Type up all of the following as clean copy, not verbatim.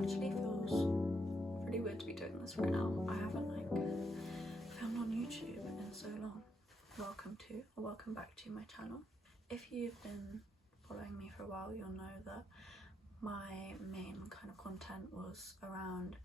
actually feels pretty weird to be doing this right now. I haven't like filmed on YouTube in so long. Welcome back to my channel. If you've been following me for a while, you'll know that my main kind of content was around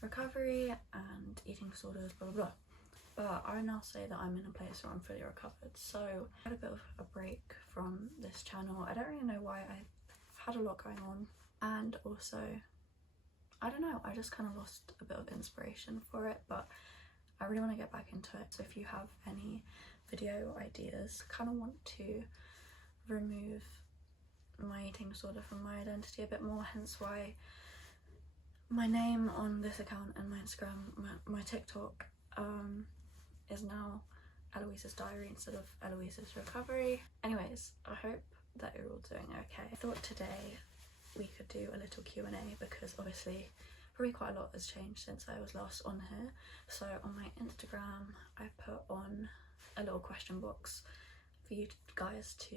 recovery and eating disorders, blah blah blah. But I now say that I'm in a place where I'm fully recovered. So I had a bit of a break from this channel. I don't really know why. I've had a lot going on, and also I don't know, I just kind of lost a bit of inspiration for it, but I really want to get back into it. So if you have any video ideas, kind of want to remove my eating disorder from my identity a bit more, hence why my name on this account and my Instagram, my TikTok is now Eloise's Diary instead of Eloise's Recovery. Anyways, I hope that you're all doing okay. I thought today we could do a little Q&A because obviously probably quite a lot has changed since I was last on here. So on my Instagram I put on a little question box for you guys to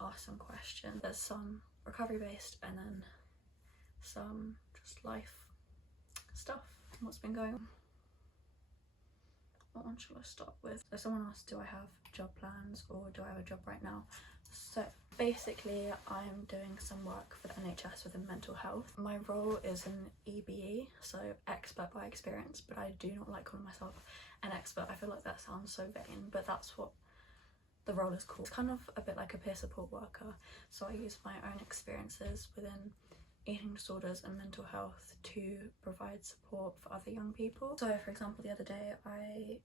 ask some questions. There's some recovery based and then some just life stuff, what's been going on. What one should I start with? So someone asked, do I have job plans or do I have a job right now? So basically I'm doing some work for the NHS within mental health. My role is an EBE, so expert by experience, but I do not like calling myself an expert. I feel like that sounds so vain, but that's what the role is called. It's kind of a bit like a peer support worker, so I use my own experiences within eating disorders and mental health to provide support for other young people. So for example, the other day I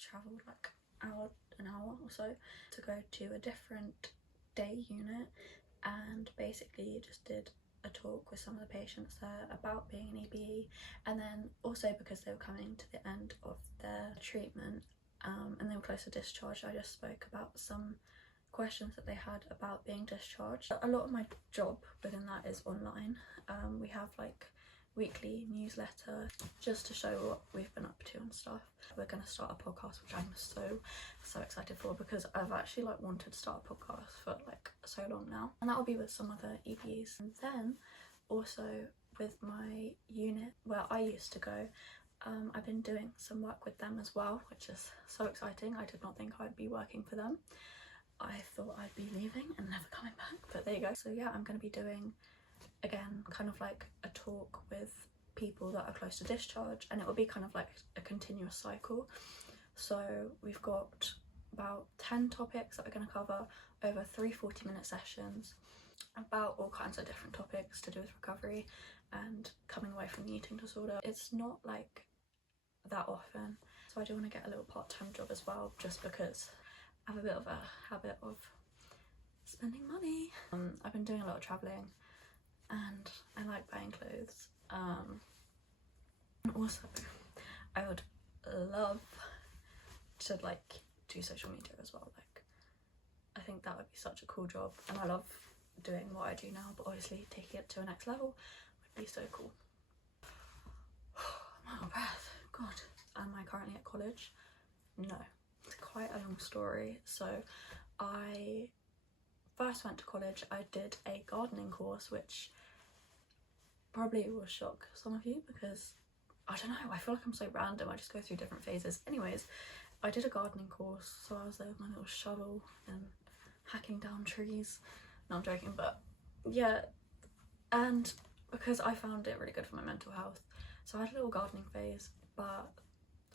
travelled like an hour or so to go to a different day unit and basically just did a talk with some of the patients there about being an EBE, and then also because they were coming to the end of their treatment and they were close to discharge, I just spoke about some questions that they had about being discharged. A lot of my job within that is online. We have like weekly newsletter just to show what we've been up to and stuff. We're going to start a podcast, which I'm so excited for because I've actually like wanted to start a podcast for like so long now, and that will be with some other EBs. And then also with my unit where I used to go, I've been doing some work with them as well, which is so exciting. I did not think I'd be working for them. I thought I'd be leaving and never coming back, but there you go. So yeah, I'm going to be doing again kind of like a talk with people that are close to discharge, and it will be kind of like a continuous cycle. So we've got about 10 topics that we're going to cover over 3 40-minute sessions about all kinds of different topics to do with recovery and coming away from the eating disorder. It's not like that often, so I do want to get a little part-time job as well, just because I have a bit of a habit of spending money. I've been doing a lot of travelling and I like buying clothes. And also I would love to like do social media as well. Like I think that would be such a cool job, and I love doing what I do now, but obviously taking it to a next level would be so cool. I'm out of breath. God. Am I currently at college? No. It's quite a long story. So I first went to college, I did a gardening course, which probably will shock some of you because I don't know, I feel like I'm so random, I just go through different phases. Anyways, I did a gardening course, so I was there with my little shovel and hacking down trees. No, I'm joking, but yeah, and because I found it really good for my mental health, so I had a little gardening phase, but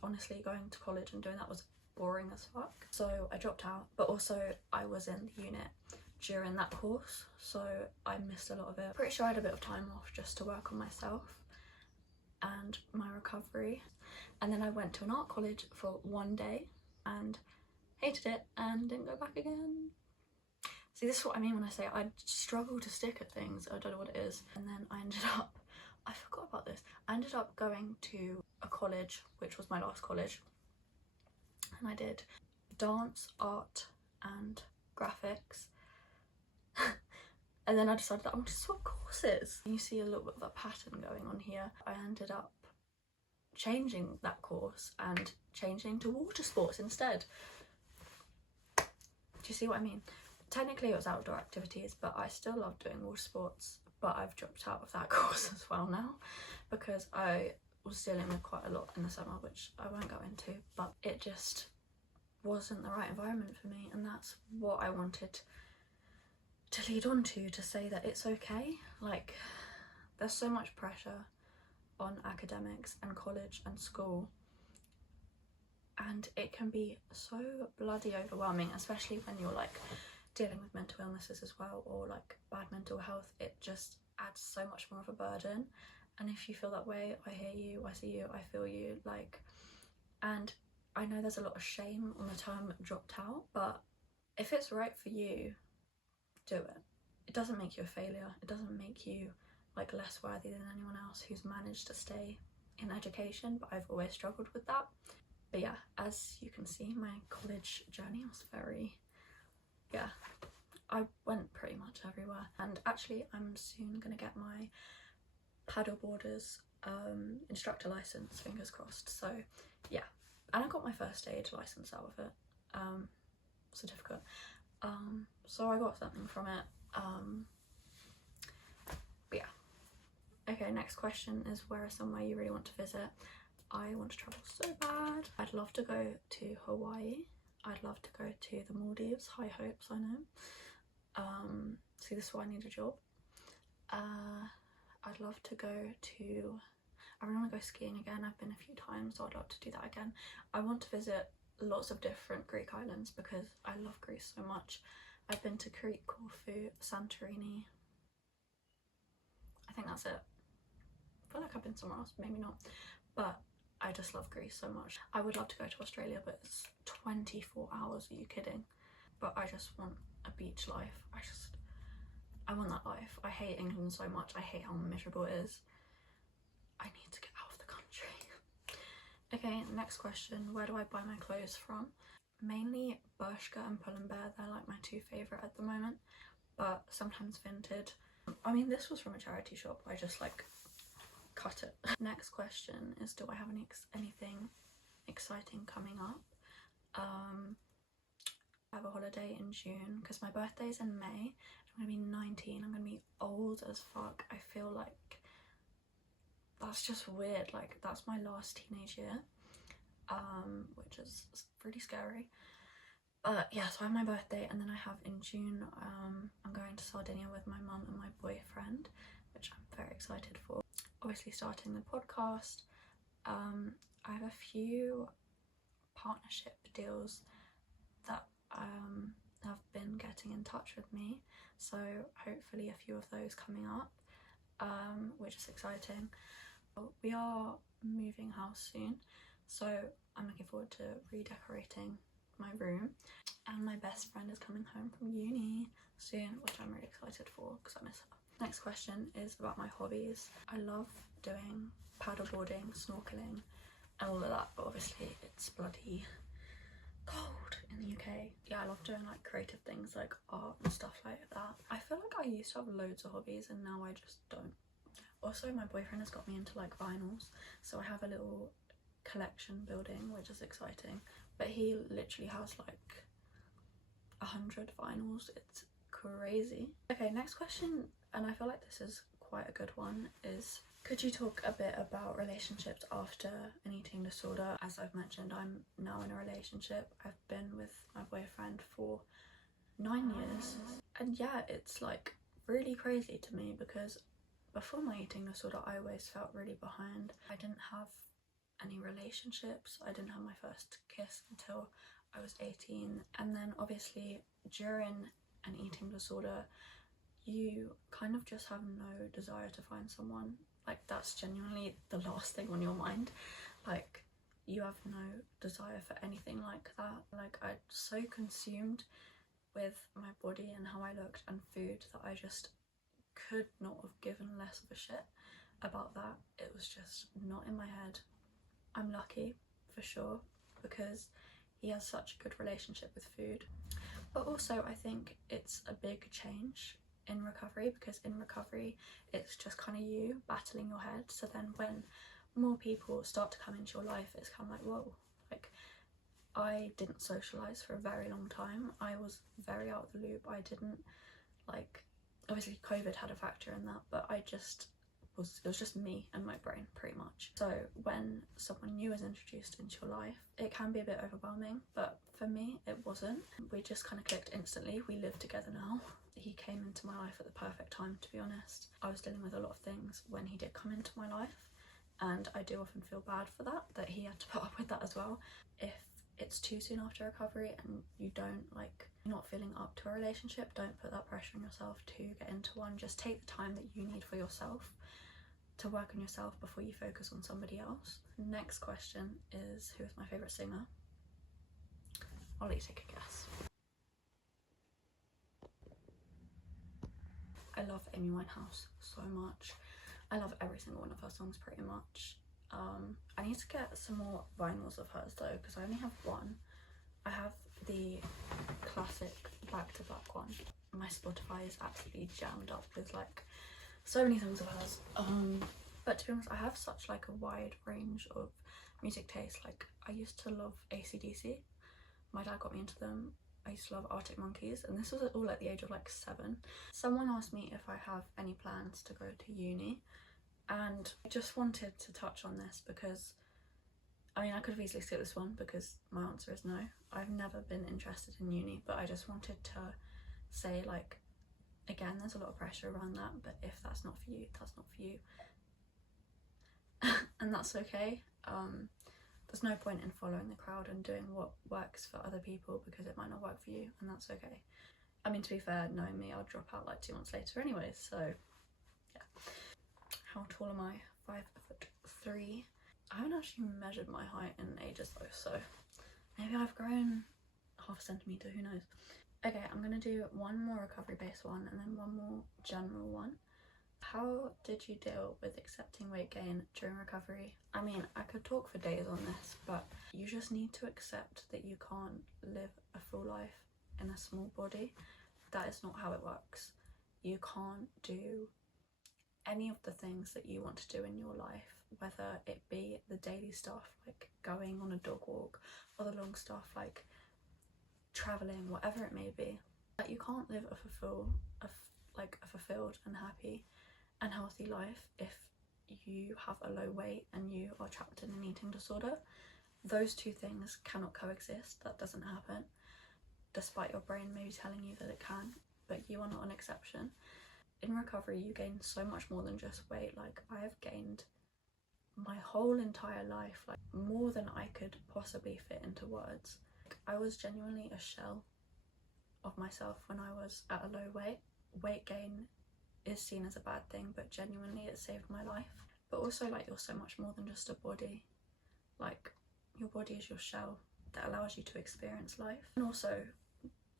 honestly going to college and doing that was boring as fuck, so I dropped out. But also I was in the unit during that course, so I missed a lot of it. Pretty sure I had a bit of time off just to work on myself and my recovery, and then I went to an art college for 1 day and hated it and didn't go back again. See, this is what I mean when I say I struggle to stick at things. I don't know what it is. And then I forgot about this, I ended up going to a college which was my last college, and I did dance, art and graphics. And then I decided that I wanted to swap courses. You see a little bit of a pattern going on here. I ended up changing that course and changing to water sports instead. Do you see what I mean? Technically it was outdoor activities, but I still love doing water sports. but I've dropped out of that course as well now because I was dealing with quite a lot in the summer, which I won't go into, but it just wasn't the right environment for me, and that's what I wanted to lead on to say that it's okay. Like, there's so much pressure on academics and college and school, and it can be so bloody overwhelming, especially when you're like dealing with mental illnesses as well, or like bad mental health. It just adds so much more of a burden. And if you feel that way, I hear you, I see you, I feel you, like, and I know there's a lot of shame on the term dropped out, but if it's right for you, do it. It doesn't make you a failure. It doesn't make you like less worthy than anyone else who's managed to stay in education, but I've always struggled with that. But yeah, as you can see, my college journey was very, yeah, I went pretty much everywhere. And actually I'm soon gonna get my paddleboarders instructor license, fingers crossed. So yeah, and I got my first aid license out of it, certificate, so I got something from it. But yeah, okay, next question is, where is somewhere you really want to visit? I want to travel so bad. I'd love to go to Hawaii. I'd love to go to the Maldives. High hopes, I know. See, this is why I need a job. I'd love to go to, I really want to go skiing again. I've been a few times, so I'd love to do that again. I want to visit lots of different Greek islands because I love Greece so much. I've been to Crete, Corfu, Santorini. I think that's it. I feel like I've been somewhere else, maybe not, but I just love Greece so much. I would love to go to Australia, but it's 24 hours, are you kidding? But I just want a beach life. I want that life. I hate England so much. I hate how miserable it is. I need to get out of the country. Okay, next question. Where do I buy my clothes from? Mainly Bershka and Pull&Bear. They're like my two favourite at the moment, but sometimes Vinted. I mean, this was from a charity shop. I just like cut it. Next question is, do I have anything exciting coming up? I have a holiday in June because my birthday is in May. I'm gonna be 19. I'm gonna be old as fuck. I feel like that's just weird. Like, that's my last teenage year, which is really scary. But yeah, so I have my birthday, and then I have in June, I'm going to Sardinia with my mum and my boyfriend, which I'm very excited for. Obviously starting the podcast. I have a few partnership deals that have been getting in touch with me, so hopefully a few of those coming up, which is exciting. We are moving house soon, so I'm looking forward to redecorating my room, and my best friend is coming home from uni soon, which I'm really excited for because I miss her. Next question is about my hobbies. I love doing paddleboarding, snorkeling and all of that, but obviously it's bloody cold in the UK. Yeah, I love doing like creative things like art and stuff like that. I feel like I used to have loads of hobbies and now I just don't. Also, my boyfriend has got me into like vinyls, so I have a little collection building, which is exciting, but he literally has like 100 vinyls. It's crazy. Okay, next question, and I feel like this is quite a good one, is could you talk a bit about relationships after an eating disorder? As I've mentioned, I'm now in a relationship. I've been with my boyfriend for 9 years, and yeah, it's like really crazy to me because before my eating disorder I always felt really behind. I didn't have any relationships. I didn't have my first kiss until I was 18, and then obviously during an eating disorder you kind of just have no desire to find someone. Like, that's genuinely the last thing on your mind. Like, you have no desire for anything like that. Like, I'm so consumed with my body and how I looked and food that I just could not have given less of a shit about that. It was just not in my head. I'm lucky for sure because he has such a good relationship with food, but also I think it's a big change in recovery because in recovery it's just kind of you battling your head. So then when more people start to come into your life, it's kind of like, whoa, like I didn't socialize for a very long time. I was very out of the loop. I didn't like Obviously COVID had a factor in that, but it was just me and my brain pretty much. So when someone new is introduced into your life, it can be a bit overwhelming, but for me it wasn't. We just kind of clicked instantly. We live together now. He came into my life at the perfect time, to be honest. I was dealing with a lot of things when he did come into my life, and I do often feel bad for that he had to put up with that as well. If it's too soon after recovery and you don't like, you're not feeling up to a relationship, don't put that pressure on yourself to get into one. Just take the time that you need for yourself to work on yourself before you focus on somebody else. Next question is, who is my favourite singer? I'll let you take a guess. I love Amy Winehouse so much. I love every single one of her songs pretty much. I need to get some more vinyls of hers though, because I only have one. I have the classic Back to Black one. My Spotify is absolutely jammed up with like so many songs of hers. But to be honest, I have such like a wide range of music taste. Like I used to love AC/DC. My dad got me into them. I used to love Arctic Monkeys, and this was all at the age of like 7. Someone asked me if I have any plans to go to uni, and I just wanted to touch on this because I mean I could have easily skipped this one because my answer is no. I've never been interested in uni, but I just wanted to say, like, again, there's a lot of pressure around that, but if that's not for you, that's not for you. And that's okay. There's no point in following the crowd and doing what works for other people because it might not work for you, and that's okay. I mean, to be fair, knowing me, I'll drop out like 2 months later anyways, so yeah. How tall am I? 5'3". I haven't actually measured my height in ages though, so maybe I've grown half a centimetre, who knows. Okay, I'm gonna do one more recovery based one and then one more general one. How did you deal with accepting weight gain during recovery? I mean, I could talk for days on this, but you just need to accept that you can't live a full life in a small body. That is not how it works. You can't do any of the things that you want to do in your life, whether it be the daily stuff like going on a dog walk, or the long stuff like traveling, whatever it may be. Like, you can't live a fulfilled and happy and healthy life if you have a low weight and you are trapped in an eating disorder. Those two things cannot coexist. That doesn't happen, despite your brain maybe telling you that it can, but you are not an exception. In recovery, you gain so much more than just weight. Like, I have gained my whole entire life, like more than I could possibly fit into words. I was genuinely a shell of myself when I was at a low weight. Weight gain is seen as a bad thing, but genuinely it saved my life. But also, like, you're so much more than just a body. Like, your body is your shell that allows you to experience life. And also,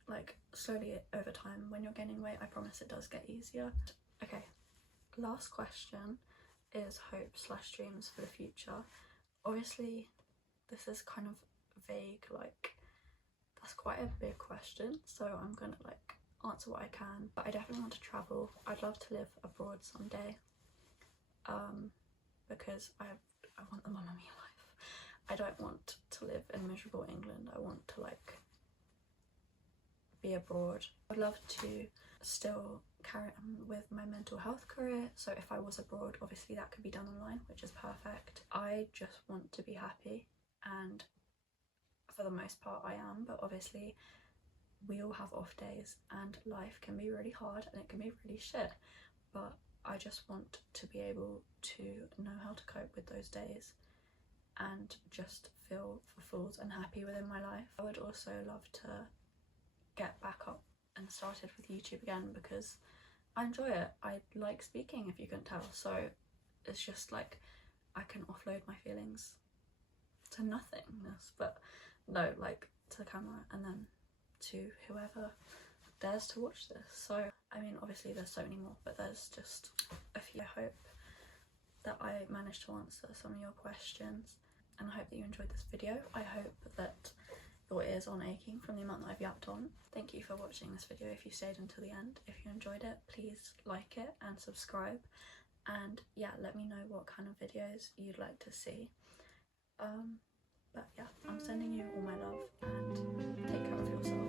like, slowly over time, when you're gaining weight, I promise it does get easier. Okay, last question is hope/dreams for the future. Obviously, this is kind of vague, like, that's quite a big question, so I'm gonna like answer what I can. But I definitely want to travel. I'd love to live abroad someday, because I want the Mamma Mia life. I don't want to live in miserable England. I want to like be abroad. I'd love to still carry on with my mental health career, so if I was abroad, obviously that could be done online, which is perfect. I just want to be happy, and for the most part I am, but obviously we all have off days and life can be really hard and it can be really shit, but I just want to be able to know how to cope with those days and just feel fulfilled and happy within my life. I would also love to get back up and started with YouTube again because I enjoy it. I like speaking, if you can tell, so it's just like I can offload my feelings to nothingness, but no, like to the camera and then to whoever dares to watch this. So I mean, obviously there's so many more, but there's just a few. I hope that I managed to answer some of your questions, and I hope that you enjoyed this video. I hope that your ears aren't aching from the amount that I've yapped on. Thank you for watching this video if you stayed until the end. If you enjoyed it, please like it and subscribe, and yeah, let me know what kind of videos you'd like to see. But yeah, I'm sending you all my love and take care of yourself.